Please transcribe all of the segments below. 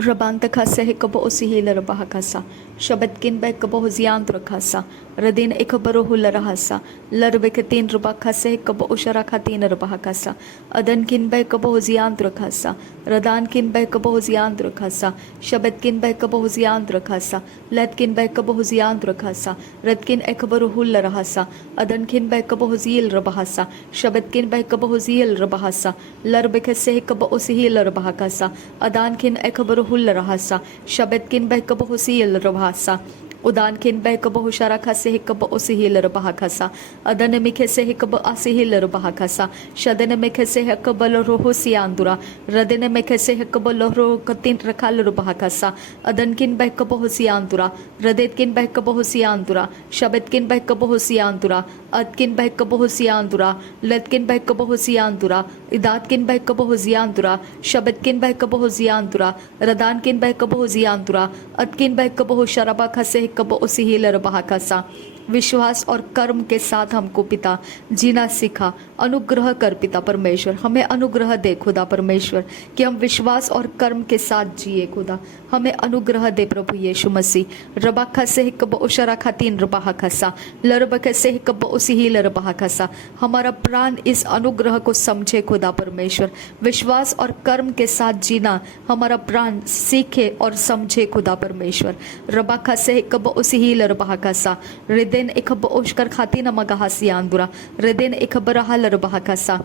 Rabanta kasa hikabo usihila rabahakasa. Shabatkin bekabo huziant rakasa. Radin ekabaro hularahasa. Larbekatin rabakasa hikabo usharakatin rabahakasa. Adankin bekabo huziant rakasa. Radankin bekabo huziant rakasa. Shabatkin bekabo huziant rakasa. Latkin bekabo huziant rakasa. Radkin ekabaro hularahasa. Adankin bekabo huzil rabahasa. Shabatkin bekabo huzil rabahasa. Larbekase hikabo usihila rabahakasa. Adankin ekabaro rahasa shabetkin bekabo husil rabhasa udankin bekabo husharaka se hikabo usihil rabhakasa adan mikhe se hikabo asihil rabhakasa shadene mikhe se hikabo rohusiandura radene mikhe se hikabo lohro katin rakal rabhakasa adankin bekabo husiandura radetkin bekabo husiandura shabetkin bekabo husiandura adkin bekabo husiandura letkin bekabo husiandura idatkin bekabo husiandura shabetkin bekabo husiandura radankin bekabo husiandura adkin bekabo husharaba khase कब उसी ही लरबहाकसा विश्वास और कर्म के साथ हमको पिता जीना सीखा। अनुग्रह कर पिता परमेश्वर, हमें अनुग्रह दे खुदा परमेश्वर कि हम विश्वास और कर्म के साथ जिए खुदा। हमें अनुग्रह दे प्रभु यीशु मसीह। रबाखा से कब उशरा खातीन रबाहा खसा लरबके से कब उसी ही लरबाहा खसा। हमारा प्राण इस अनुग्रह को समझे खुदा परमेश्वर। विश्वास और कर्म के साथ जीना हमारा प्राण सीखे और समझे खुदा परमेश्वर। रबाखा से कब उसी ही लरबाहा खसा रेदेन एकब ओशकर खाती नमगहासी आंदुरा रेदेन एकब रहल रबहकसा।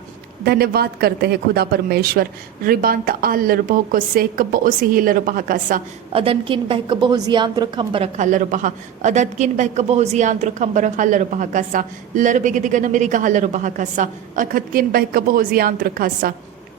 धन्यवाद करते हैं खुदा परमेश्वर। रिबांत आल लरबह को से कब उसी ही लरबहकसा अदनकिन बहकब हुजियांत्र खंब रखा लरबहा अदतकिन बहकब हुजियांत्र खंब रखा लरबहकसा लरबेगदिगन मेरी कहा लरबहकसा अखतकिन बहकब हुजियांत्र खसा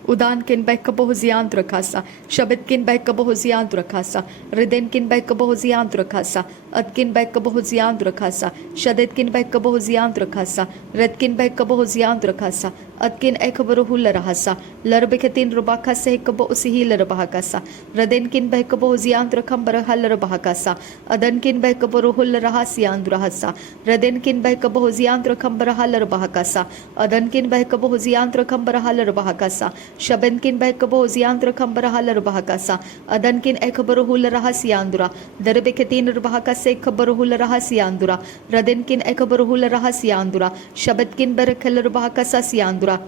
उदान किन बैकबो हुजियांत रखासा शबद किन बैकबो हुजियांत रखासा रिदेन किन बैकबो हुजियांत रखासा अदकिन बैकबो हुजियांत रखासा शदद किन बैकबो हुजियांत रखासा रदकिन बैकबो हुजियांत रखासा अदकिन एकबरो हुल रहसा लरबेकतिन रुबाखा से कबो उसी ही लरबहाकासा रदेन किन बैकबो हुजियांत रखम बरहा लरबहाकासा अदन किन बैकबो रुहुल रहसियांत रहसा रदेन किन बैकबो हुजियांत रखम बरहा लरबहाकासा अदन किन बैकबो हुजियांत रखम बरहा लरबहाकासा शबनकिन बैकबो हुजियांत रखम बरहा लरबहाकासा अदन किन एकबरो हुल रहसियांदुरा दरबेकतिन रुबाहका से खबरो हुल रहसियांदुरा रदेन किन एकबरो हुल रहसियांदुरा शबद किन बरखल रुबाहकासा सियांदुरा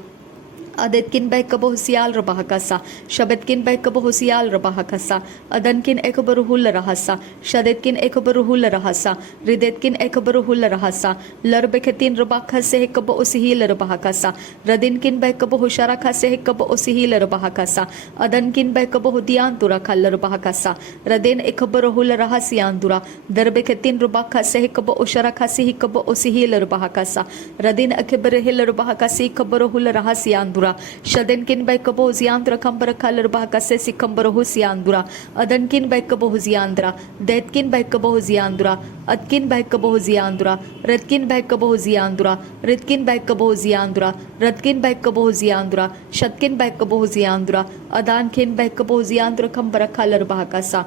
अदतकिन बैकबो हुसियाल रबहकसा शबतकिन बैकबो हुसियाल रबहकसा अदनकिन एकबरुहुल रहसा शदतकिन एकबरुहुल रहसा रिदतकिन एकबरुहुल रहसा लरबकतिन रबखा से कबो उसिहिल रबहकसा रदिनकिन बैकबो हुशरखा से कबो उसिहिल रबहकसा अदनकिन बैकबो हुदियान तुरखल रबहकसा रदेन एकबरुहुल रहसियांदुरा दरबकतिन रबखा से कबो उशरखा से कबो उसिहिल रबहकसा रदिन अकबरहिल रबहकसी कबरुहुल रहसियांदुरा शदन किन बैकबो हुजियांद्रा खंबर खलर बाका से सिकंबर हुसियांद्रा अदन किन बैकबो हुजियांद्रा दैतकिन बैकबो हुजियांद्रा अदकिन बैकबो हुजियांद्रा रदकिन बैकबो हुजियांद्रा रिदकिन बैकबो हुजियांद्रा रदकिन बैकबो हुजियांद्रा शदकिन बैकबो हुजियांद्रा अदान किन बैकबो हुजियांद्रा खंबर खलर बाका सा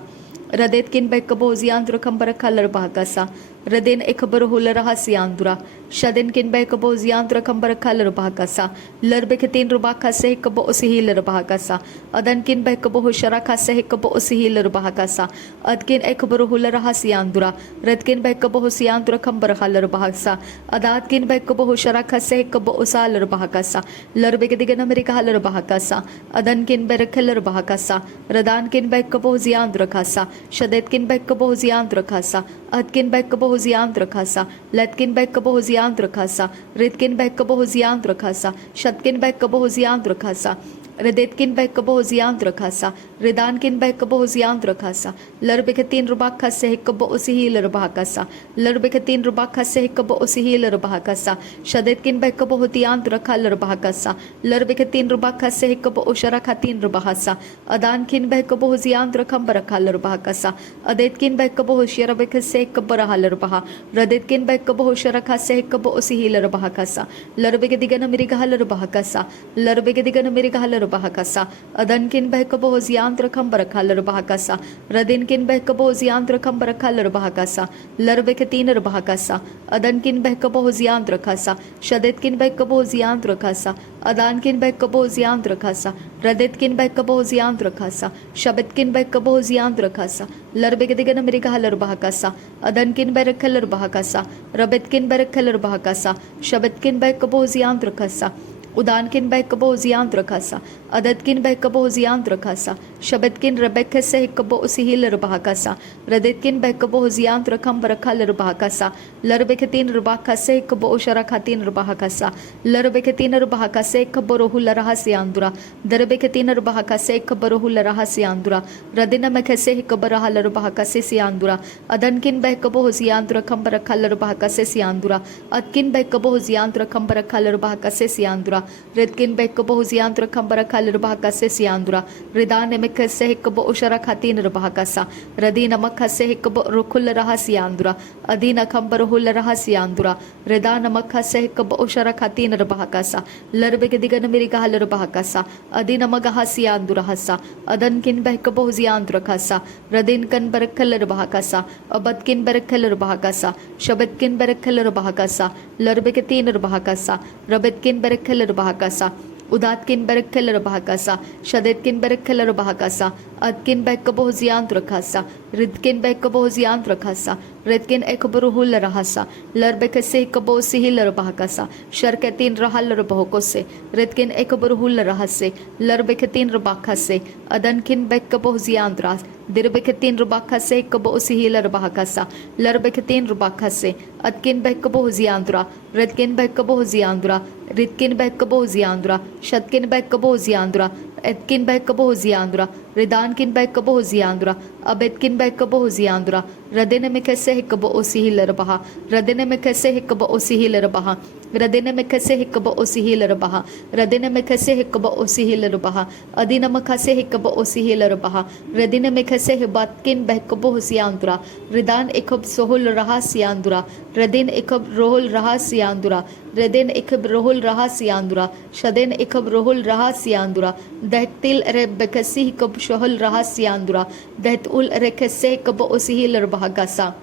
रदेत किन बैकबो हुजियांद्रा खंबर खलर बाका सा रदेन एकबर हुल रहसियांद्रा शदन किन बैकबो हुजियांद्रा खंबर खलर बाका लरबेकतिन रुबाका से कबो उसिहिल रबाका अदन किन बैकबो हुशरका से कबो उसिहिल रबाका अदकिन एकबर हुल रहसियांद्रा रदकिन बैकबो हुसियांद्रा खंबर खलर बाका अदात किन बैकबो हुशरका से कबो उसाल रबाका लरबेकदिगन मेरी कहलर बाका अदन किन बैरखलर बाका रदान किन बैकबो हुजियांद्रा खासा शदत किन बैकबो हुजियांद्रा खासा अदकिन बैकबो हुजियांत रखासा लतकिन बैकबो हुजियांत रखासा रिदकिन बैकबो हुजियांत रखासा शदकिन बैकबो हुजियांत रखासा रदेतकिन बैकबो हुजियांत रखासा रिदानकिन बैकबो हुजियांत रखासा लरबेकतिन रुबाखा से कबो उसिहिल रबाकासा लरबेकतिन रुबाखा से कबो उसिहिल रबाकासा शदतकिन बैकबो हुतियांत रखा लरबाकासा लरबेकतिन रुबाखा से कबो उशरखातिन रबाहासा अदानकिन बैकबो हुजियांत रखम बरखा लरबाकासा अदेतकिन बैकबो हुशियरबेक से कबो रहा लरबाहा रदेतकिन बैकबो हुशरखा से कबो उसिहिल रबाकासा लरबेकदिगन मेरी गहल रबाकासा लरबेकदिगन मेरी गहल bahakasa adankin behkabo ziantra khambarakhalar bahakasa radinkin behkabo ziantra khambarakhalar bahakasa larbekatin bahakasa adankin behkabo ziantra khasa shadetkin behkabo ziantra khasa adankin behkabo ziantra khasa radetkin behkabo ziantra khasa shabetkin behkabo ziantra khasa larbekadigan mirikhalar bahakasa adankin berakhalar bahakasa rabetkin berakhalar bahakasa shabetkin behkabo ziantra khasa उदानकिन बैकबो जियांत्र खासा अदतकिन बैकबो जियांत्र खासा शबतकिन रबेक से हिकबो उसिहिल रबाकासा रदितकिन बैकबो जियांत्र खम बरखल रबाकासा लरबेकतीन रबाका से हिकबो उशरखातीन रबाकासा लरबेकतीन रबाका से हिकबो रोहुल रहस्यांदुरा दरबेकतीन रबाका से हिकबो रोहुल रहस्यांदुरा रदिन मख से हिकबो रहल रबाका से सियांदुरा अदनकिन बैकबो जियांत्र खम बरखल रबाका से सियांदुरा अदकिन बैकबो जियांत्र खम बरखल रबाका से सियांदुरा Ridkin Bekabo Ziantra Kambarakal Rabakase Siandura, Ridane Mikase Hikabo Usharakatin Rabakasa, Radina Makase Hikabo Rukul Rahasiandura, Adina Kambarahul Rahasiandura, Redana Makase Hikabo Usharakatin Rabakasa, Larbekadigan America Rabakasa, Adina Magahasiandura Hasa, Adankin Bekabo Ziandra Kasa, Radin Kan Barakal Rabakasa, Abadkin Barakal Rabakasa, Shabetkin Barakal Rabakasa, Larbekatin Rabakasa, Rabetkin Barakal bahakasa उदातकिन बरखल bahakasa शदेतकिन बरखल bahakasa अदकिन बैकबो जियांत्र खासा रिदकिन बैकबो जियांत्र खासा रिदकिन एकबरुहुल रहसा लरबेकसे कबो सिहिल bahakasa शरकतीन रहल बहकोसे रिदकिन एकबरुहुल रहसे लरबेकतीन रबाखसे अदनकिन बैकबो जियांत्र दिरबेकतीन रबाखसे कबो सिहिल bahakasa लरबेकतीन रबाखसे अदकिन बैकबो जियांत्र रिदकिन बैकबो जियांत्र रिदकिन बैकबो जियांत्र शतकिन बैकबो जियांत्र Etkin Bekabo Ziandra, Ridankin Bekabo Ziandra, Abetkin Bekabo Ziandra, Radene Mikase Hikabo Osihilarabaha, Radene Mikase Hikabo Osihilarabaha, Radene Mikase Hikabo Osihilarabaha, Radene Mikase Hikabo Osihilarabaha, Adina Makase Hikabo Osihilarabaha, Radine Mikase Hibatkin Bekabo Ziandra, Ridan Ikob Sohul Rahasiandura, Radin Ikob Rohul Rahasiandura, Redin Ikab Rohul Rahasiandura, Shaden Ikab Rohul Rahasiandura, Dahtil Rebekasi Hikab Shohul Rahasiandura, Datul Rekase Kabo Osihil Bahagasa.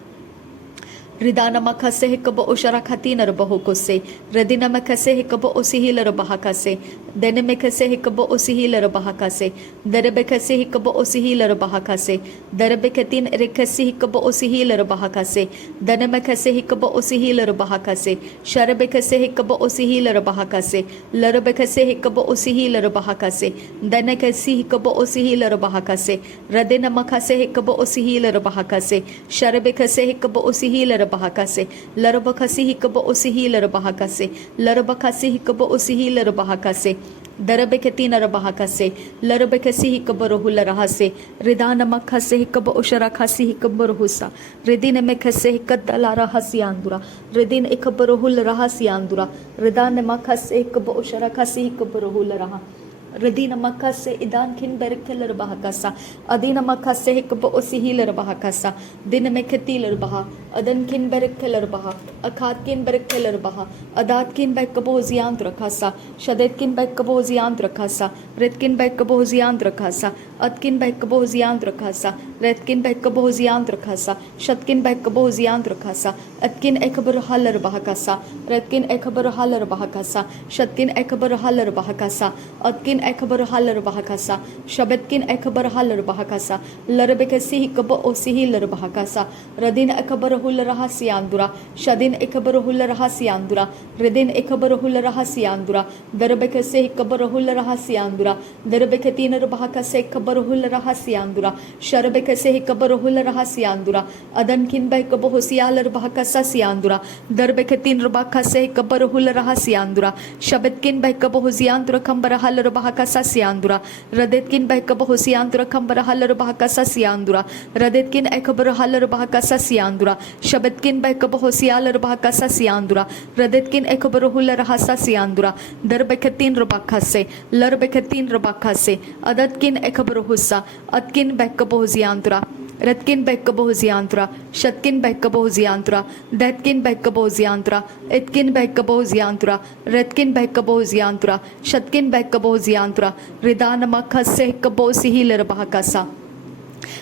Ridana Makase Hikabo Usharakatina Bahokose, Redina Makase Hikabo Osihil Bahakase, Denemekase Hikabo Osihil Bahakase, Derebekase Hikabo Osihil Bahakase, Derebekatin Rekasi Hikabo Osihil Bahakase, Denemekase Hikabo Osihil Bahakase, Sharabekase Hikabo Osihil Bahakase, Larabekase Hikabo Osihil Bahakase, Denekasi Hikabo Osihil Bahakase, Radina Makase Hikabo Osihil Bahakase, Sharabekase Hikabo Osihil bahakase larabakasi hikabo osihi larabahakase larabakasi hikabo osihi larabahakase दरबेकतीन रबाहकसे लरबेकसी हिकबरहु लरहसे रिदान मखसे हिकब उशरखसी हिकबरहुसा रिदिन मेखसे हिकदलारा हसियांदुरा रिदिन इकबरहु लरहसियांदुरा रिदान मखसे हिकब उशरखसी हिकबरहु लरहा Radina Makase Idan Kin Berkeller Bahakasa, Adina Makase Hikabo Osihiller Bahakasa, Dinamekatiler Baha, Adan Kin Berkeller Baha, Akat Kin Berkeller Baha, Adat Kin Bekabo Ziantra Kasa, Shadet Kin Bekabo Ziantra Kasa, Redkin Bekabo Ziantra Kasa, Atkin Bekabo Ziantra Kasa, Redkin Bekabo Ziantra Kasa, Shatkin Bekabo Ziantra Kasa, Atkin Ekabar Haller Bahakasa, Redkin Ekabar Haller Bahakasa, Shatkin Ekabar Haller Bahakasa, Atkin Ekabar Haller Bahakasa, Shabetkin Ekabar Haller Bahakasa, Larabekasi Hikabo Osihiller Bahakasa, Radin Ekabar Huller Hasiandura, Shadin Ekabar Huller Hasiandura, Redin Ekabar Huller Hasiandura, Darabekase Hikabar Huller Hasiandura, Darabekatina Bahakase Kabar Huller Hasiandura, Sharabekase Hikabar Huller Hasiandura, Adankin Bekabo Hosialer Bahakasa Siandura, Darbekatin Rabakase Kabar Huller Hasiandura, Shabetkin Bekabo Hosiandra Kambara Haller Bahakasa Siandura, Radetkin Bekabo Hosiandra Kambara Haller Bahakasa Siandura, Radetkin Ekabar Haller Bahakasa Siandura, Shabetkin Bekabo Hosialer Bahakasa Siandura, Radetkin Ekabar Huller Hasa Siandura, Darbekatin Rabakase, Larbekatin Rabakase, Adatkin Ekabar Husa, Atkin Bekabo Hosiandra, Redkin Beckaboziantra, Shatkin Beckaboziantra, Detkin Beckaboziantra, Etkin Beckaboziantra, Redkin Beckaboziantra, Shatkin Beckaboziantra, Ridanamakase Kabosi Healer Bahakasa.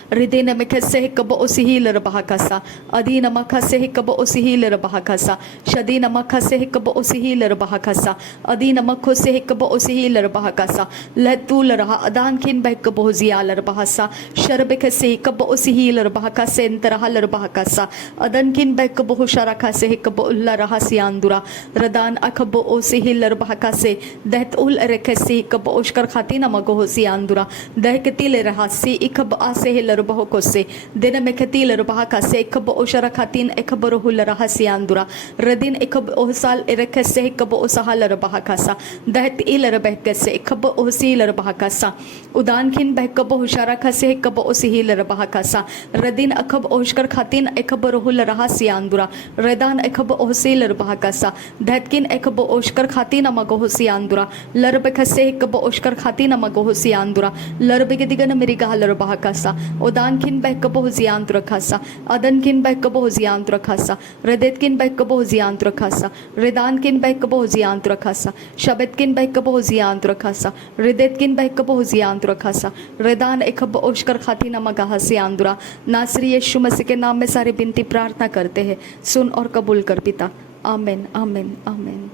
Ridina Mekase Kabo Osihiller Bahakasa, Adina Makase Kabo Osihiller Bahakasa, Shadina Makase Kabo Osihiller Bahakasa, Adina Makose Kabo Osihiller Bahakasa, Letularaha, Adankin Bekabo Zialar Bahasa, Sherbekase Kabo Osihiller Bahakasa, Enterahalar Bahakasa, Adankin Bekabo Sharakase Kabo Larahasiandura, Radan Akabo Osihiller Bahakase, That Ul Rekase Kabo Oshkar Khatina Magohosiandura, Dekatile Rahasi, Ikab Ase Bahokose, Dena Mekatil Bahakase, Kabo Oshara Katin, Ekaboruhula Rahasiandura, Radin Ekab Osal Erekase, Kabo Osahalar Bahakasa, that Ilar Bekase, Kabo Osilar Bahakasa, Udankin Bekabo Sharakase, Kabo Osihilar Bahakasa, Radin Akab Oshkar Katin, Ekaboruhula Rahasiandura, Redan Ekab Osilar Bahakasa, Thatkin Ekabo Oshkar Katina Magohosiandura, Larbekase, Kabo Oshkar Katina Magohosiandura, Larbegadigan Merigahalar Bahakasa, Odankin Beckaboziantra Casa, Adankin Beckaboziantra Casa, Redetkin Beckaboziantra Casa, Redankin Beckaboziantra Casa, Shabetkin Beckaboziantra Casa, Redetkin Beckaboziantra Casa, Redan Ekab Oshkar Khatina Magahasiandra, नासरी यीशु मसीह के नाम में सारी बिनती प्रार्थना करते हैं, सुन और कबूल कर पिता, आमेन आमेन आमेन.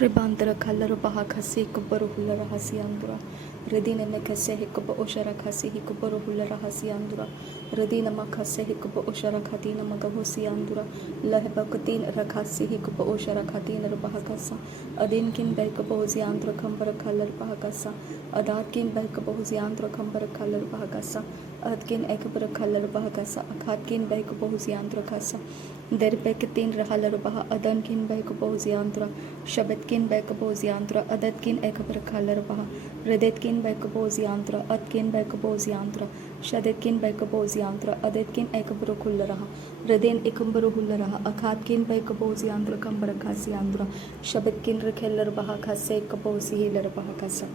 Ribantra Kallar Bahakasi Kubaruhula Rahasiandura, Redina Mekase Hikuba Oshara Kasi Hikubaruhula Rahasiandura, Redina Makase Hikuba Oshara Katina Magahosiandura, Lahebakatin Rakasi Hikuba Oshara Katina Bahakasa, Adinkin Bekaboziandra Kambara Kallar Bahakasa, Adatkin Bekaboziandra Kambara Kallar Bahakasa, Adkin Ekabara Kallar Bahakasa, Akatkin Bekaboziandra Kasa, Derbekatin Rahalar Baha, Adankin Bekaboziandra, Shabetkin Bekaboziandra, Adatkin Ekabara Kallar Baha, Redetkin Bekaboziandra, Atkin Bekaboziandra, Shadetkin Bekaboziandra, Adetkin Ekabara Kullaraha, Reden Ekambara Hullaraha, Akatkin Bekaboziandra Kambara Kasiandra, Shabetkin Rekeller Baha Kase Kabosi Healer Bahakasa.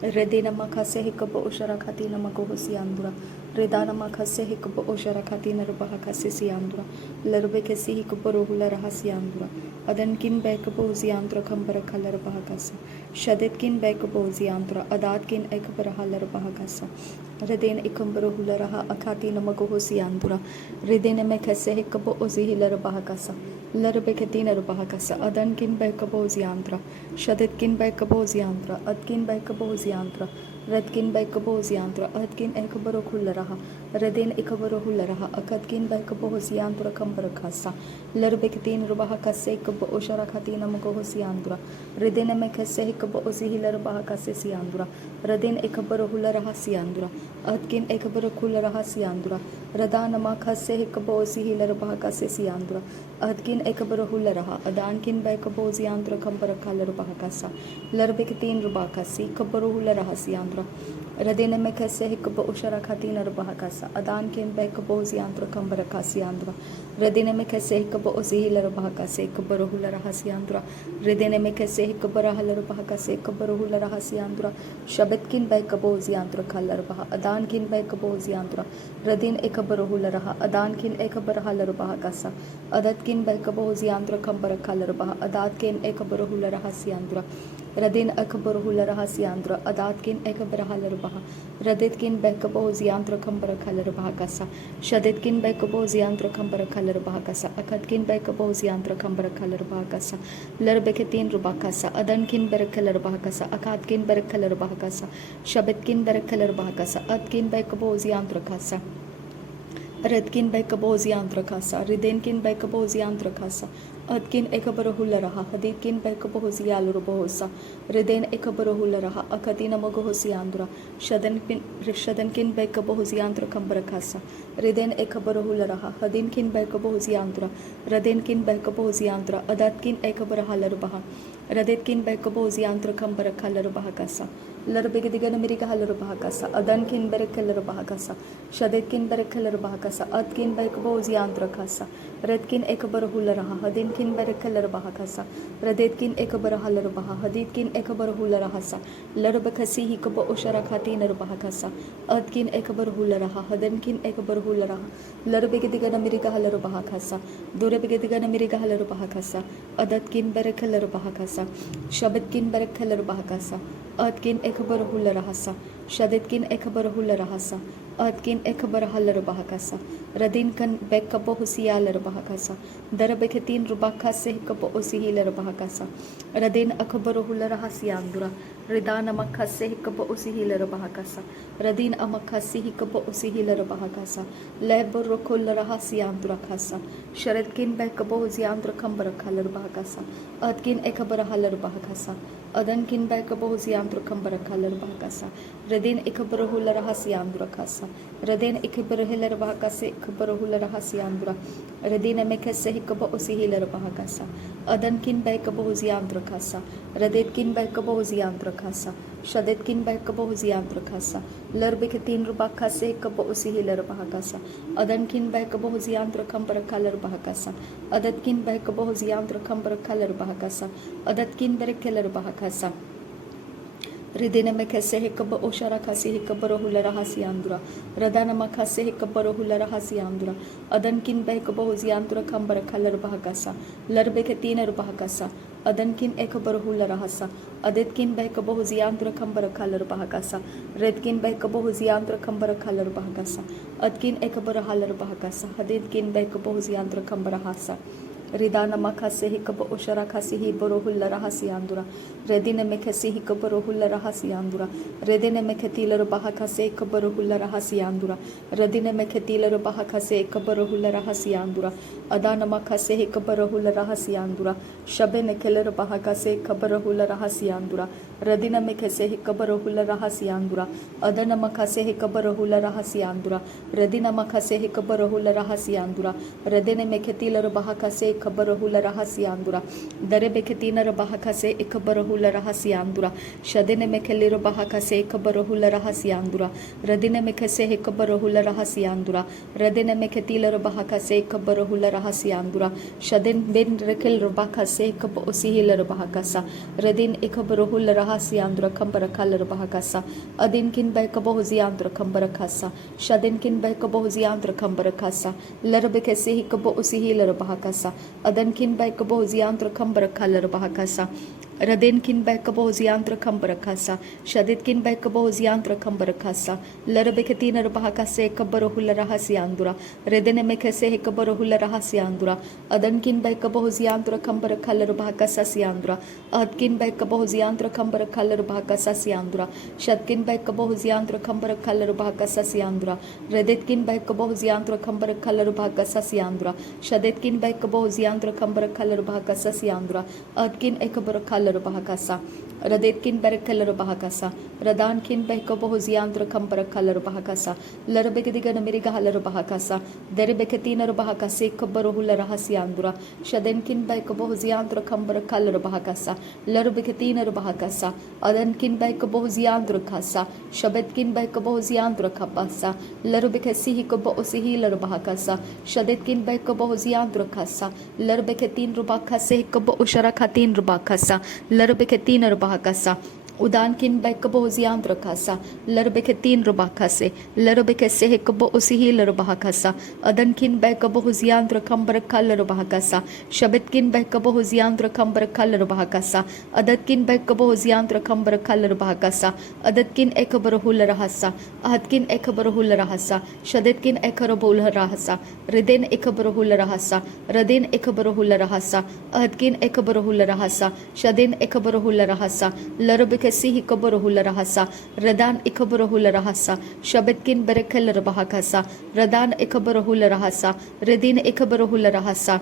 Redina Makase Hikabo Oshara Katina Magohosiandura, Redana Makase Hikabo Oshara Katina Bahakasisiandura, Lerbekesi Hikaborohula Rahasiandura, Adankin Bekaboziandra Kambara Kalar Bahakasa, Shadetkin Bekaboziandra, Adatkin Ekabarahalar Bahakasa, Reden Ikamborohula Raha Akatina Magohosiandura, Redina Mekase Hikabo Ozihilar Bahakasa, Lerbekatina Bahakasa, Adankin Bekaboziandra, Shadetkin Bekaboziandra, Adkin Bekaboziandra, Redkin Bekaboziandra, Adkin Ekabarokullaraha, Redin Ekabarohullaraha, Akatkin Bekaboziandra Kambarakasa, Lerbekatin Rubahakase Kabo Osharakatina Magohosiandra, Redin Mekase Hikabo Ozihilar Bahakasesiandra, Redin Ekabarohullaraha Siandra, Adkin Ekabarokullaraha Siandra, Radana Makase Hikabo Ozihilar Bahakasesiandra, Adkin Ekabarohullaraha, Adankin Bekaboziandra Kambarakalar Bahakasa, Lerbekatin Rubakasi, Kabarohullaraha Siandra, Radina Mekase Hikabo Osharakatina Bahakasa, Adankin Bekaboziandra Kambarakasiandra, Redina Mekase Hikabo Ozihilar Bahakase, Kabarohullaraha Siandra, Redina Mekase Hikabarahalar Bahakase, Kabarohullaraha Siandra, Shabetkin Bekaboziandra Kalar Baha, Adankin Bekaboziandra, Radin Ekabarohullaraha, Adankin Ekabarahalar Bahakasa, Adatkin Bekaboziandra Kambarakalar Baha, Adatkin Ekabarohullaraha Siandra, Radin Akabarohullaraha Siandra, Adatkin Ekabarahalar Baha, Raditkin Bekaboziandra Kambarakalar Bahakasa, Shaditkin Bekaboziandra Kambarakalar Bahakasa, Akatkin Bekaboziandra Kambarakalar Bahakasa, Lerbekatin Rubakasa, Adankin Berakalar Bahakasa, Akatkin Berakalar Bahakasa, Shabetkin Berakalar Bahakasa, Atkin Bekaboziandra Kasa, Redkin Bekaboziandra Kasa, Ridenkin Bekaboziandra Kasa, Adkin Ekabarohullaraha, Haditkin Bekabozialurbohosa, Reden Ekabarohullaraha, Akatina Magohosiandra, Shadankin Bekaboziandra Kambarakasa, Reden Ekabarohullaraha, Hadinkin Bekaboziandra, Radenkin Bekaboziandra, Adatkin Ekabarahalarbaha, Radetkin Bekaboziandra Kambarakalar Bahakasa, Larbegadigan Amerikahalar Bahakasa, Adankin Berekalar Bahakasa, Shadetkin Berekalar Bahakasa, Adkin Bekaboziandra Kasa, Redkin Ekabarohullaraha, Hadinkin kin berekeler bahakasa radetkin ekabarahal baha haditkin ekabarahul rahasa larbakasi hikaba ushara khatin bahakasa adkin ekabarahul raha hadankin ekabarahul raha larbegediga mirika halar bahakasa durebegediga mirika halar bahakasa adatkin berekeler bahakasa shabetkin berekeler bahakasa adkin ekabarahul rahasa shadetkin ekabarahul rahasa adkin ekabarahal bahakasa radin kan bekabo husiyalar bahakasa darabekatin rubaka se kabo usihilar bahakasa radin akabarahul rahasiandura ridana makha se kabo usihilar bahakasa radin amakha se kabo usihilar bahakasa leborokul rahasiandura khasa sharadkin bekabo husiandra khambar khalar bahakasa adkin ekabarahal bahakasa adankin bekabo husiandra khambar khalar bahakasa radin ekabarahul rahasiandura khasa radin ekabarahil bahakasa ekabarahul rahasiandura radin mekase hikaba usihilar bahakasa adankin bekabo husiandra khasa radetkin bekabo husiandra khasa shadetkin bekabo husiandra khasa larbekatin rubaka se hikaba usihilar bahakasa adankin bekabo husiandra khambar khalar bahakasa adatkin bekabo husiandra khambar khalar bahakasa adatkin berekelar bahakasa ridina mekase hikaba ushara khasi hikabarahul rahasiandura radana makase hikabarahul rahasiandura adankin bekabo husiandra khambar khalar bahakasa larbekatin bahakasa adankin ekabarahul rahasa adetkin bekabo husiandra khambar khalar bahakasa redkin bekabo husiandra khambar khalar bahakasa adkin ekabarahal bahakasa hadetkin bekabo husiandra khambar hasa ridana makase hikaba ushara khasi hibarohul rahasiandura redina mekase hikabarohul rahasiandura redina mekatilar bahakase hikabarohul rahasiandura redina mekatilar bahakase hikabarohul rahasiandura adana makase hikabarohul rahasiandura shabene keler bahakase hikabarohul rahasiandura redina mekase hikabarohul rahasiandura adana makase hikabarohul rahasiandura redina makase hikabarohul rahasiandura redina mekatilar bahakase ekabarahul rahasiandura darebeketinar bahakase ekabarahul rahasiandura shadene mekelir bahakase ekabarahul rahasiandura radine mekase ekabarahul rahasiandura radine meketilar bahakase ekabarahul rahasiandura shaden ben rekel bahakase ekab usihilar bahakasa radin ekabarahul rahasiandura khambar khalar bahakasa adinkin bekabo husiandura khambar khasa shadenkin bekabo husiandura khambar khasa larbekase ekab usihilar bahakasa adankin bekabo husiandra khambar khalar bahakasa radinkin bekabo husiandra khambar khasa shaditkin bekabo husiandra khambar khasa larbekatin bahakase ekabarahul rahasiandura redene mekase ekabarahul rahasiandura adankin bekabo husiandra khambar khalar bahakasa siandura adkin bekabo husiandra khambar khalar bahakasa siandura shadkin bekabo husiandra khambar khalar bahakasa siandura redetkin bekabo husiandra khambar khalar bahakasa siandura shadetkin bekabo husiandra khambar khalar bahakasa siandura adkin ekabar khalar bahakasa radetkin berekelar bahakasa radankin bekabo husiandra khambar khalar bahakasa larbegediga miriga halar bahakasa derebeketinar bahakase ekabarahul rahasiandura shadenkin bekabo husiandra khambar khalar bahakasa larbeketinar bahakasa adankin bekabo husiandra khasa shabetkin bekabo husiandra khapasa larbekasi hikaba usihilar bahakasa shadetkin bekabo husiandra khasa larbekatin rubakase hikaba ushara khatin rubakasa larbekatin bahakasa udankin bekabo husiandra khasa larbekatin rubakase larbekase hikaba usihilar bahakasa adankin bekabo husiandra khambar khalar bahakasa shabetkin bekabo husiandra khambar khalar bahakasa adatkin bekabo husiandra khambar khalar bahakasa adatkin ekabarahul rahasa adkin ekabarahul rahasa shadetkin ekarabul rahasa redin ekabarahul rahasa radin ekabarahul rahasa adkin ekabarahul rahasa shadin ekabarahul rahasa larbek kesi hikabarahul rahasa radan ikabarahul rahasa shabetkin berekelar bahakasa radan ikabarahul rahasa redin ikabarahul rahasa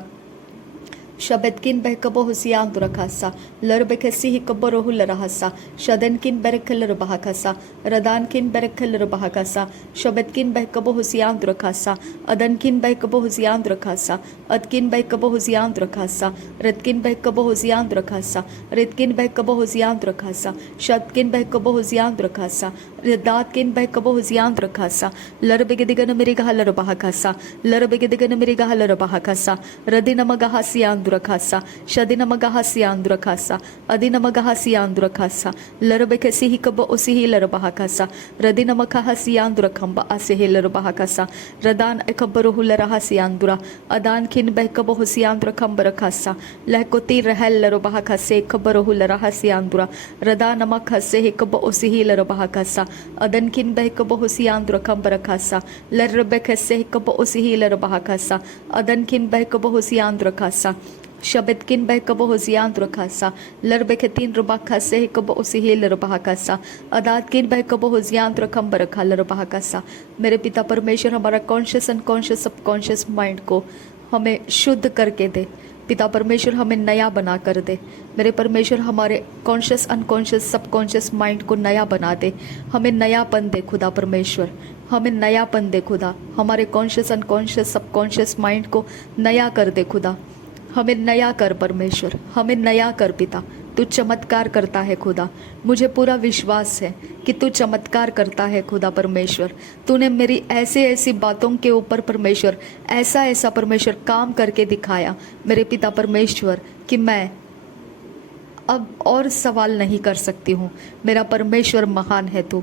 shabetkin bekabo husiandra khasa larbekasi hikabarahul rahasa shadenkin berekelar bahakasa radankin berekelar bahakasa shabetkin bekabo husiandra khasa adankin bekabo husiandra khasa adkin bekabo husiandra khasa redkin bekabo husiandra khasa redkin bekabo husiandra khasa shadkin bekabo husiandra khasa Ridatkin by Kabohusiandra Kasa, Larabigidigan Mirigahalar Bahakasa, Larabigidigan Mirigahalar Bahakasa, Radina Magahasiandra Kasa, Shadina Magahasiandra Kasa, Adina Magahasiandra Kasa, Larabekasi Hikabo Osihilar Bahakasa, Radina Makahasiandra Kamba Asihilar Bahakasa, Radan Ekabaruhula Rahasiandra, Adan Kin Bekabohusiandra Kambara Kasa, Lakoti Raheller Bahakase, Kabaruhula Rahasiandra, Radana Makase Hikabo Osihilar Bahakasa, Adan kin behkabo husiandra kambara kasa, Lerrebeke se hikabo usihilar bahakasa, Adan kin behkabo husiandra kasa, Shabet kin behkabo husiandra kasa, Lerbeketin rubaka se hikabo usihilar bahakasa, Adat kin behkabo husiandra kambara kalar bahakasa। मेरे पिता परमेश्वर हमारा conscious unconscious subconscious mind को हमें शुद्ध करके दे। पिता परमेश्वर हमें नया बना कर दे। मेरे परमेश्वर हमारे कॉन्शियस अनकॉन्शियस सबकॉन्शियस माइंड को नया बना दे। हमें नयापन दे खुदा परमेश्वर, हमें नयापन दे खुदा। हमारे कॉन्शियस अनकॉन्शियस सबकॉन्शियस माइंड को नया कर दे खुदा। हमें नया कर परमेश्वर, हमें नया कर पिता। तू चमत्कार करता है खुदा। मुझे पूरा विश्वास है कि तू चमत्कार करता है खुदा परमेश्वर। तूने मेरी ऐसी ऐसी बातों के ऊपर परमेश्वर ऐसा ऐसा परमेश्वर काम करके दिखाया मेरे पिता परमेश्वर कि मैं अब और सवाल नहीं कर सकती हूँ। मेरा परमेश्वर महान है तू।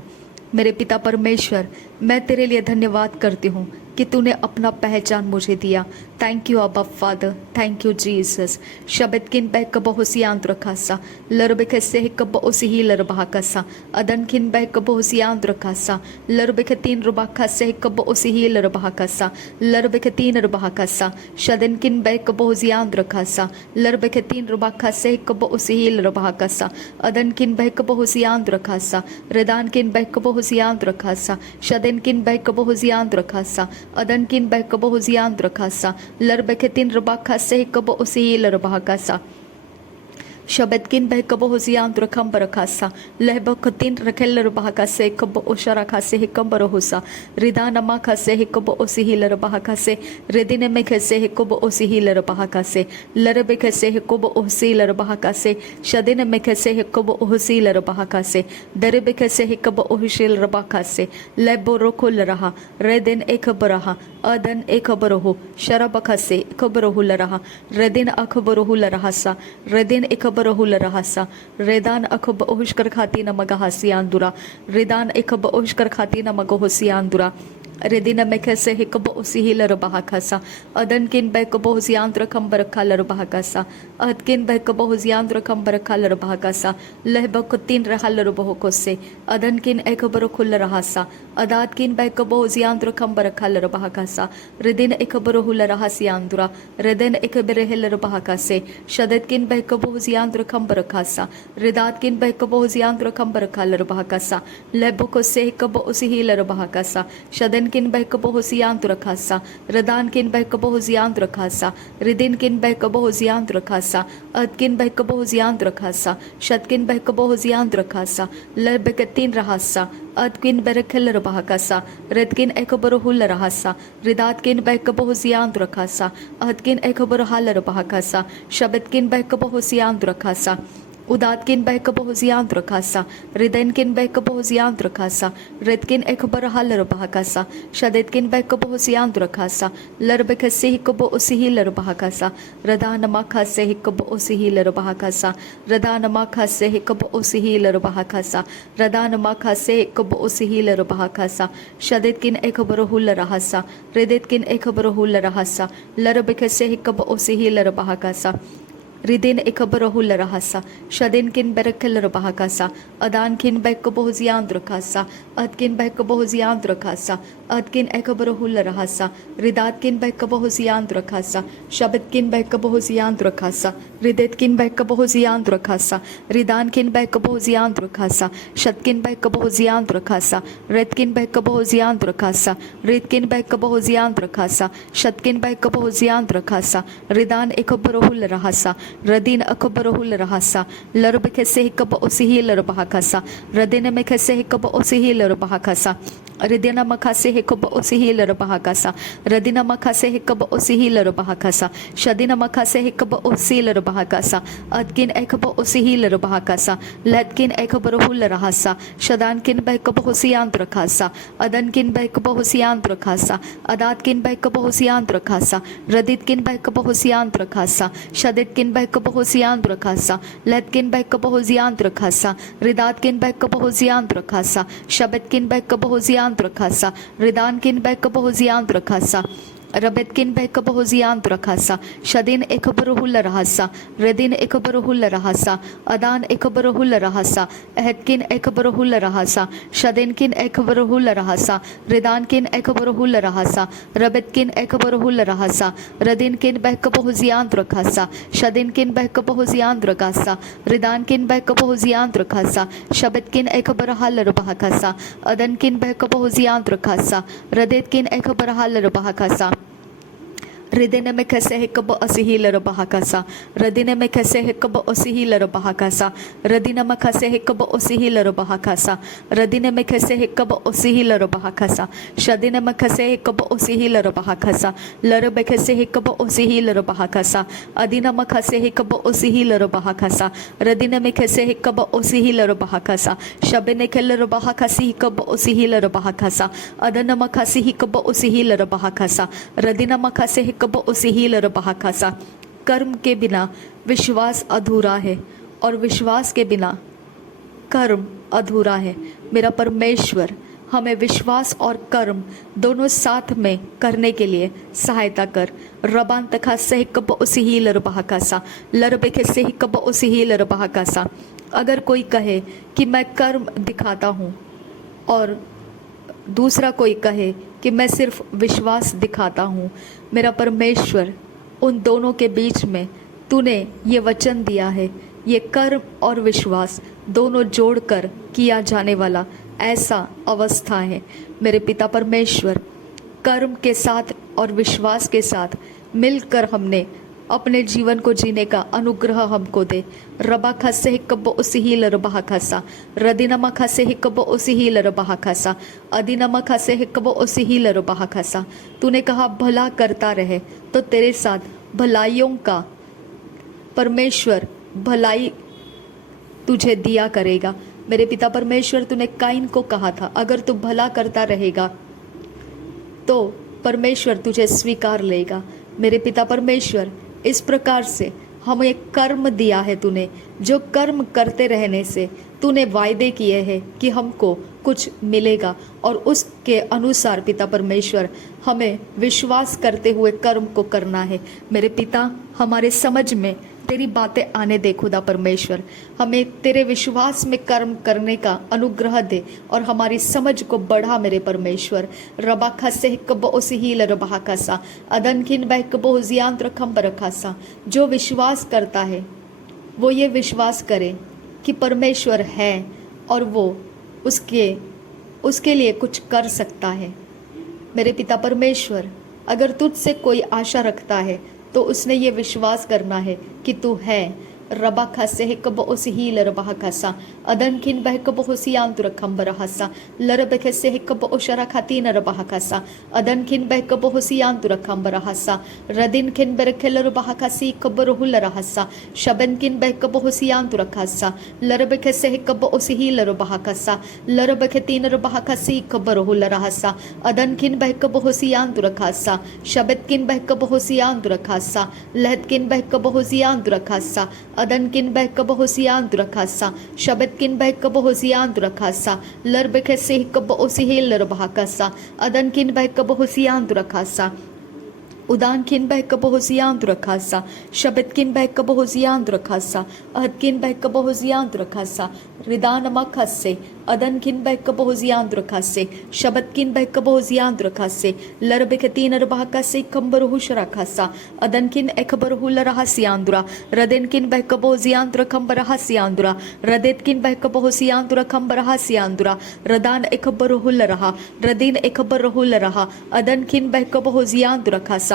मेरे पिता परमेश्वर, मैं तेरे लिए धन्यवाद करती हूँ कि तूने अपना पहचान मुझे दिया। थैंक यू अब्बा फादर, थैंक यू जीसस। शबद किन बैक कब हुसियांत रखासा, लरबिक से कब उसी लरबाकसा, अदन किन बैक कब हुसियांत रखासा, लरबिक तीन रुबाका से कब उसी लरबाकसा, लरबिक तीन रुबाकसा, शदन किन बैक कब हुसियांत रखासा, लरबिक तीन रुबाका से कब उसी लरबाकसा, अदन किन बैक कब हुसियांत रखासा, रदान किन बैक कब हुसियांत रखासा, शदन किन बैक कब हुसियांत रखासा, अदन किन बैक कब हुसियांत रखासा, लरबकेतिन रबाका से कब उसी लरबाकसा, शबदकिन बह कब हुसियांत रखम बरखासा, लहबकतिन रखेल रबाका से कब उशराका से हिकम बरहुसा, रिदा नमाका से हिकब उसी लरबाका से, रिदिन में से हिकब उसी लरबाका से, लरबे से हिकब उसी लरबाका से, शदिन में से हिकब उसी लरबाका से, दरबे से हिकब उहिशिल रबाका से, लेबोरोकुल रहा, रेदिन एक बरहा, अदन एक बरहु, शरबका से कबरहु लरहा, रेदिन अखबरहु लरहासा, रेदिन एक बरहुल रहसा, रेदान अखब ओहुशकर खाती नमग हसियांदुरा, रेदान एकब ओहुशकर खाती नमग होसियांदुरा, रेदिन में कैसे हिकब उसी ही लरबाकसा, अदन किन बैकब होसियांद्र खंबर खालर बहकसा, अदकिन बैकब होसियांद्र खंबर खालर बहकसा, लहबक तीन रहलर बहकोसे, अदन किन एकबर खुल रहसा, अदात किन बैकब होसियांद्र खंबर खालर बहकसा, रेदिन एकबर हुल रहसियांद्रा, रेदिन एकबर हेलर बहकसे, शदत किन बैकब होसियांद्र खंबर खासा, रेदात किन बैकब होसियांद्र खंबर खालर बहकसा, लहबकोसे हिकब उसी ही लर बहकसा, शदन किन बहकब होसियांत रखासा, रदान किन बहकब होसियांत रखासा, रिदिन किन बहकब होसियांत रखासा, अदकिन बहकब होसियांत रखासा, शतकिन बहकब होसियांत रखासा, लरबकतिन रहासा, अदकिन बरखल रबाकसा, रदकिन एकबर हुल रहासा, रिदात किन बहकब होसियांत रखासा, अदकिन एकबर हाल रबाकसा, शबदकिन बहकब होसियांत रखासा, उदातकिन बहकब होसियांत रखासा, रिदैन किन बहकब होसियांत रखासा, रिदकिन एकबर हाल रबाकसा, शदतकिन बहकब होसियांत रखासा, लरबक से हिकब उसी ही लरबाकसा, रदान माखा से हिकब उसी ही लरबाकसा, रदान माखा से हिकब उसी ही लरबाकसा, रदान माखा से हिकब उसी ही लरबाकसा, शदतकिन एकबर हुल रहसा, रिदतकिन एकबर हुल रहसा, लरबक से हिकब उसी ही लरबाकसा, रिदिन एकबरहुल रहसा, शदिन किन बरकल रबाकसा, अदान किन बैकब होसियांत रखासा, अदकिन बैकब होसियांत रखासा, अदकिन एकबरहुल रहसा, रिदात किन बैकब होसियांत रखासा, शबद किन बैकब होसियांत रखासा, रिदत किन बैकब होसियांत रखासा, रिदान किन बैकब होसियांत रखासा, शतकिन बैकब होसियांत रखासा, रिदकिन बैकब होसियांत रखासा, रिदकिन बैकब होसियांत रखासा, शतकिन बैकब होसियांत रखासा, रिदान एकबरहुल रहसा, Radin akabarohul rahasa. Larbekese hikaba osihil bahakasa. Radine mekese hikaba osihil bahakasa. Ridina makase hikaba osihil bahakasa. Radina makase hikaba osihil bahakasa. Shadina makase hikaba osil bahakasa. Adkin ekaba osihil bahakasa. Latkin ekabarohul rahasa. Shadankin bekaba hosiantr khasa. Adankin bekaba hosiantr khasa. Adatkin bekaba hosiantr khasa. Raditkin bekaba hosiantr khasa. Shaditkin bekaba hosiantr khasa. Latkin bekaba hosiantr khasa. Ridatkin bekaba hosiantr khasa. Shabitkin bekaba hosiantr khasa. Ridankin bekaba hosiantr khasa. Rabetkin bekaba hosiantr khasa. Shadin ekabarohul rahasa. Redin ekabarohul rahasa. Adan ekabarohul rahasa. Ehedkin ekabarohul rahasa. Shadinkin ekabarohul rahasa. Ridankin ekabarohul rahasa. Rabetkin ekabarohul rahasa. Radinkin bekaba hosiantr khasa. Shadinkin bekaba hosiantr khasa. Ridankin bekaba hosiantr khasa. Shabetkin ekabarahal bahakasa. Adankin bekaba hosiantr khasa. Radetkin ekabarahal bahakasa. Ridine में कैसे है कब असहिल रबहाकसा रदिने में कैसे है कब असहिल रबहाकसा रदिने में कैसे है कब असहिल रबहाकसा रदिने में कैसे है कब असहिल रबहाकसा शदिने में कैसे है कब असहिल रबहाकसा लर में कैसे है कब असहिल रबहाकसा अदिना में कैसे है कब असहिल रबहाकसा रदिने में कैसे है कब असहिल रबहाकसा शबिने केल रबहाकसी कब असहिल रबहाकसा अदन में कैसे ही कब असहिल रबहाकसा रदिना में कैसे है कब उसहिल रबहाकसा। कर्म के बिना विश्वास अधूरा है और विश्वास के बिना कर्म अधूरा है। मेरा परमेश्वर हमें विश्वास और कर्म दोनों साथ में करने के लिए सहायता कर। रबान तखा से कब उसहिल रबहाकसा लरबे से कब उसहिल रबहाकसा। अगर कोई कहे कि मैं कर्म दिखाता हूँ और दूसरा कोई कहे कि मैं सिर्फ विश्वास दिखाता हूँ, मेरा परमेश्वर उन दोनों के बीच में तूने ये वचन दिया है, ये कर्म और विश्वास दोनों जोड़कर किया जाने वाला ऐसा अवस्था है। मेरे पिता परमेश्वर, कर्म के साथ और विश्वास के साथ मिलकर हमने अपने जीवन को जीने का अनुग्रह हमको दे। रबा खसे हिकब उसिहिल रबा खसा रदिनमा खसे हिकब उसिहिल रबा खसा अदिनमा खसे हिकब उसिहिल रबा खसा। तूने कहा भला करता रहे तो तेरे साथ भलाइयों का परमेश्वर भलाई तुझे दिया करेगा। मेरे पिता परमेश्वर, तूने काइन को कहा था अगर तू भला करता रहेगा तो परमेश्वर तुझे स्वीकार लेगा। मेरे पिता परमेश्वर, इस प्रकार से हमें एक कर्म दिया है तूने, जो कर्म करते रहने से तूने वायदे किए हैं कि हमको कुछ मिलेगा और उसके अनुसार पिता परमेश्वर हमें विश्वास करते हुए कर्म को करना है। मेरे पिता, हमारे समझ में तेरी बातें आने दे खुदा परमेश्वर, हमें तेरे विश्वास में कर्म करने का अनुग्रह दे और हमारी समझ को बढ़ा मेरे परमेश्वर। रबा खसे कब ओसिहिल रबा खसा अदनखिन बह कबो जियांत्र खम रखासा। जो विश्वास करता है वो ये विश्वास करे कि परमेश्वर है और वो उसके लिए कुछ कर सकता है। मेरे पिता परमेश्वर, अगर तुझसे कोई आशा रखता है तो उसने ये विश्वास करना है कि तू है। रबा खसे है कब ओसिहिल रबा खसा अदनखिन बह कब होसियांत रखम बरहसा लरब खसे है कब ओशरा खातीन रबा खसा अदनखिन बह कब होसियांत रखम बरहसा रदिनखिन बरखेल रबा खसी कब रहुल रहसा शबनखिन बह कब होसियांत रखसा लरब खसे है कब ओसिहिल रबा खसा लरब खतीन रबा खसी कब रहुल रहसा अदनखिन बह कब होसियांत रखसा शबतकिन बह कब होसियांत रखसा लहतकिन बह कब होसियांत रखसा अदनकिन बह कब होसियांत रखासा शबतकिन बह कब होसियांत रखासा लरबख से कब ओसिहिल रबहाकसा अदनकिन बह कब होसियांत रखासा उदानकिन बह कब होसियांत रखासा शबतकिन बह कब होसियांत रखासा अहदकिन बह कब होसियांत रखासा रिदान मखसे अदनकिन बह कब होसियांत रखासे शबतकिन बह कब होसियांत रखासे लरबख तीन रबहाकसे कंबर हुश रखासा अदनकिन एकबर हुल रहसियांद्रा रदेनकिन बह कब होसियांत रखम रहसियांद्रा रदेतकिन बह कब होसियांत रखम रहसियांद्रा रदान एकबर हुल रहा रदीन एकबर हुल रहा अदनकिन बह कब होसियांत रखासा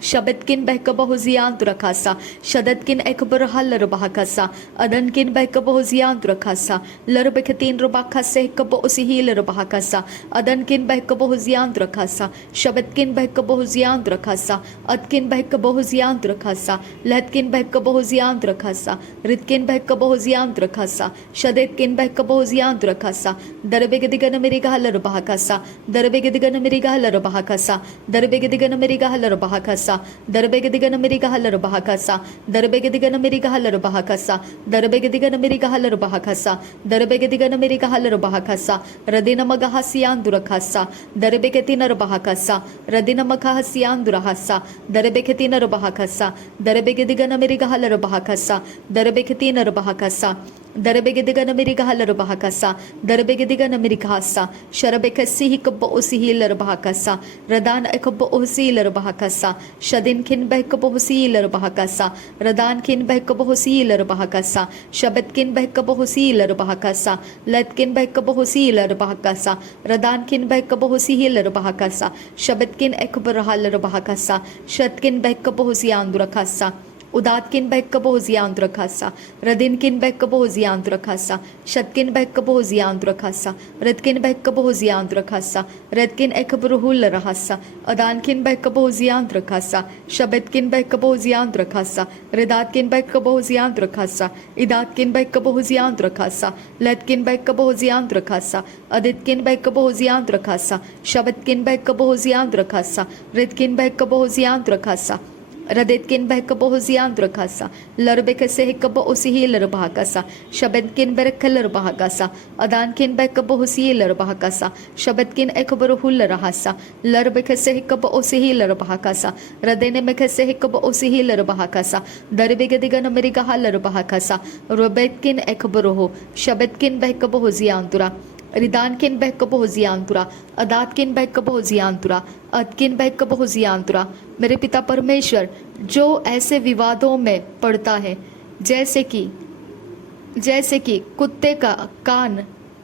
Shabetkin Bekabohuziantrakasa, Shadetkin Ekabarahalar Bahakasa, Adankin Bekabohuziantrakasa, Larbekatin Rabakase Kabohil Bahakasa, Adankin Bekabohuziantrakasa, Shabetkin Bekabohuziantrakasa, Atkin Bekabohuziantrakasa, Letkin Bekabohuziantrakasa, Ritkin Bekabohuziantrakasa, Shadetkin Bekabohuziantrakasa, Darbegadigan Amerigahalar Bahakasa, Darbegadigan Amerigahalar Bahakasa, Darbegadigan Amerigahalar Bahakasa, Darbegadigan Amerigahalar Bahakasa, Darbegadigan Amerigahalar Bahakasa, Darbegadigan Amerigahalar Bahakasa, Darbegadigan Amerigahalar Bahakasa, Radina Magahasian Durakasa, Darbegatinar Bahakasa, Radina Makahasian Durahasa, Darbegatinar Bahakasa, Darbegadigan Amerigahalar Bahakasa, Darbegatinar Bahakasa, Darbegadigan Amerigahalar Bahakasa, Darbegadigan Amerigahasa, Sharabekasi Hikaboosihilar Bahakasa, Radan Ekaboosilar Bahakasa, Shadinkin Bekaboosilar Bahakasa, Radankin Bekaboosilar Bahakasa, Shabetkin Bekaboosilar Bahakasa, Letkin Bekaboosilar Bahakasa, Radankin Bekaboosilar Bahakasa, Shabetkin Ekbarahalar Bahakasa, Shatkin Bekaboosiandurakasa, Udatkin Bekaboziantrakasa, Radinkin Bekaboziantrakasa, Shatkin Bekaboziantrakasa, Redkin Bekaboziantrakasa, Redkin Ekabruhul Rahasa, Adankin Bekaboziantrakasa, Shabetkin Bekaboziantrakasa, Redatkin Bekaboziantrakasa, Idatkin Bekaboziantrakasa, Letkin Bekaboziantrakasa, Aditkin Bekaboziantrakasa, Shabetkin Bekaboziantrakasa, Redkin Bekaboziantrakasa, Radetkin Bekaboziantrakasa, Larbekase Hikaboosihilar Bahakasa, Shabetkin Berekalar Bahakasa, Adankin Bekaboosihilar Bahakasa, Shabetkin Ekabaruhul Rahasa, Larbekase Hikaboosihilar Bahakasa, Radene Mekase Hikaboosihilar Bahakasa, Darbegadigan Amerigahalar Bahakasa, Robetkin Ekabaruhu, Shabetkin Bekaboziantura, Ridankin Bekaboziantura, Adatkin Bekaboziantura, Atkin Bekaboziantura। मेरे पिता परमेश्वर, जो ऐसे विवादों में पड़ता है जैसे कि कुत्ते का कान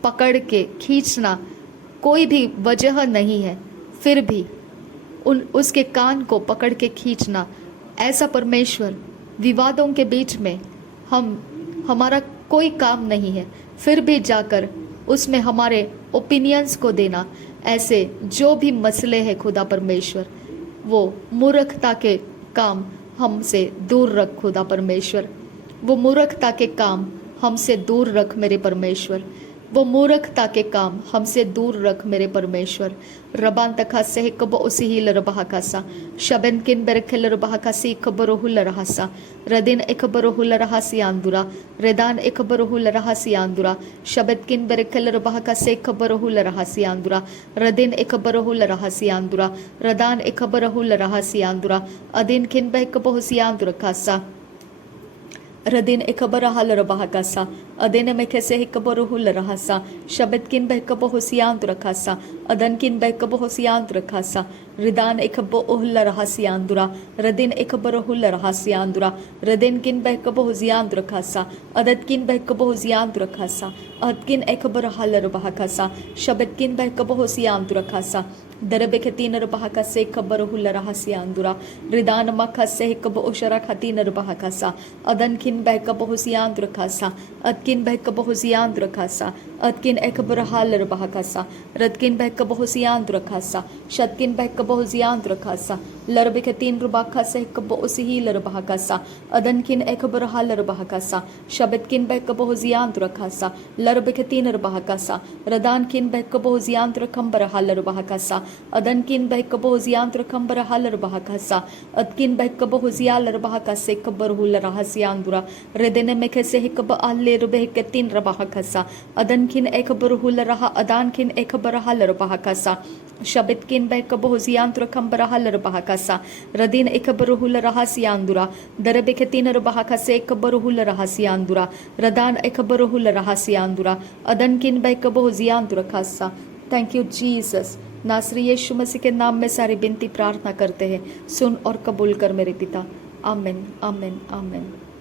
पकड़ के खींचना कोई भी वजह नहीं है, फिर भी उसके कान को पकड़ के खींचना, ऐसा परमेश्वर विवादों के बीच में हमारा कोई काम नहीं है, फिर भी जाकर उसमें हमारे ओपिनियंस को देना, ऐसे जो भी मसले हैं खुदा परमेश्वर, वो मूर्खता के काम हमसे दूर रख खुदा परमेश्वर, वो मूर्खता के काम हमसे दूर रख मेरे परमेश्वर, वो मूर्खता के काम हमसे दूर रख मेरे परमेश्वर। रबान तखा से कब उसी ही लरबहाकासा, शबन किन बेरखेल रबहाकासी खबरोहुल रहसा, रदिन एकबरोहुल रहसी आंदुरा, रेदान एकबरोहुल रहसी आंदुरा, शबत किन बेरखेल रबहाकासे खबरोहुल रहसी आंदुरा, रदिन एकबरोहुल रहसी आंदुरा, रदान एकबरोहुल रहसी आंदुरा, अदिन किन बेकबोहसी आंदुरा Kasa, Radin Ekabarahala Bahakasa, Adene Mekese Hikaboruhula Rahasa, Shabetkin Bekabohosiandrakasa, Adankin Bekabohosiandrakasa, Ridan Ekabohula Rahasiandura, Radin Ekabarohula Rahasiandura, Radinkin Bekabohosiandrakasa, Adatkin Bekabohosiandrakasa, Adkin Ekabarahala Bahakasa, Shabetkin Bekabohosiandrakasa, Darabekatina Bahakase Kabaruhula Rahasiandura, Ridan Makase Hikaboshara Katina Bahakasa, Adankin Bekabohosiandrakasa, Atkin Bekabohosiandrakasa, Atkin Ekabarahalar Bahakasa, Radkin Bekabohosiandrakasa, Shatkin Bekabohosiandrakasa, Larbekatin Rubakase Kaboosihilar Bahakasa, Adankin Ekabarahalar Bahakasa, Shabetkin Bekabohosiandrakasa, Larbekatin Bahakasa, Radankin Bekabohosiandrakambarahalar Bahakasa, Adankin Bekabohosiandrakambarahalar Bahakasa, Atkin Bekabohosialar Bahakase Kabarhula Rahasiandura, Redene Mekese Hikaba Alle Rubekatin Rabahakasa, Adankin Ekabarhula Raha, Adankin Ekabarahalar Bahakasa, Shabitkin Bekabohosiandrakambarahalar Bahakasa, Radin Ekabarhula Rahasiandura, Darabekatin Rabahakase Kabarhula Rahasiandura, Radan Ekabarhula Rahasiandura, Adankin Bekabohosiandrakasa। Thank you Jesus. नासरी यीशु मसीह के नाम में सारी विनती प्रार्थना करते हैं, सुन और कबूल कर मेरे पिता। आमीन आमीन आमीन।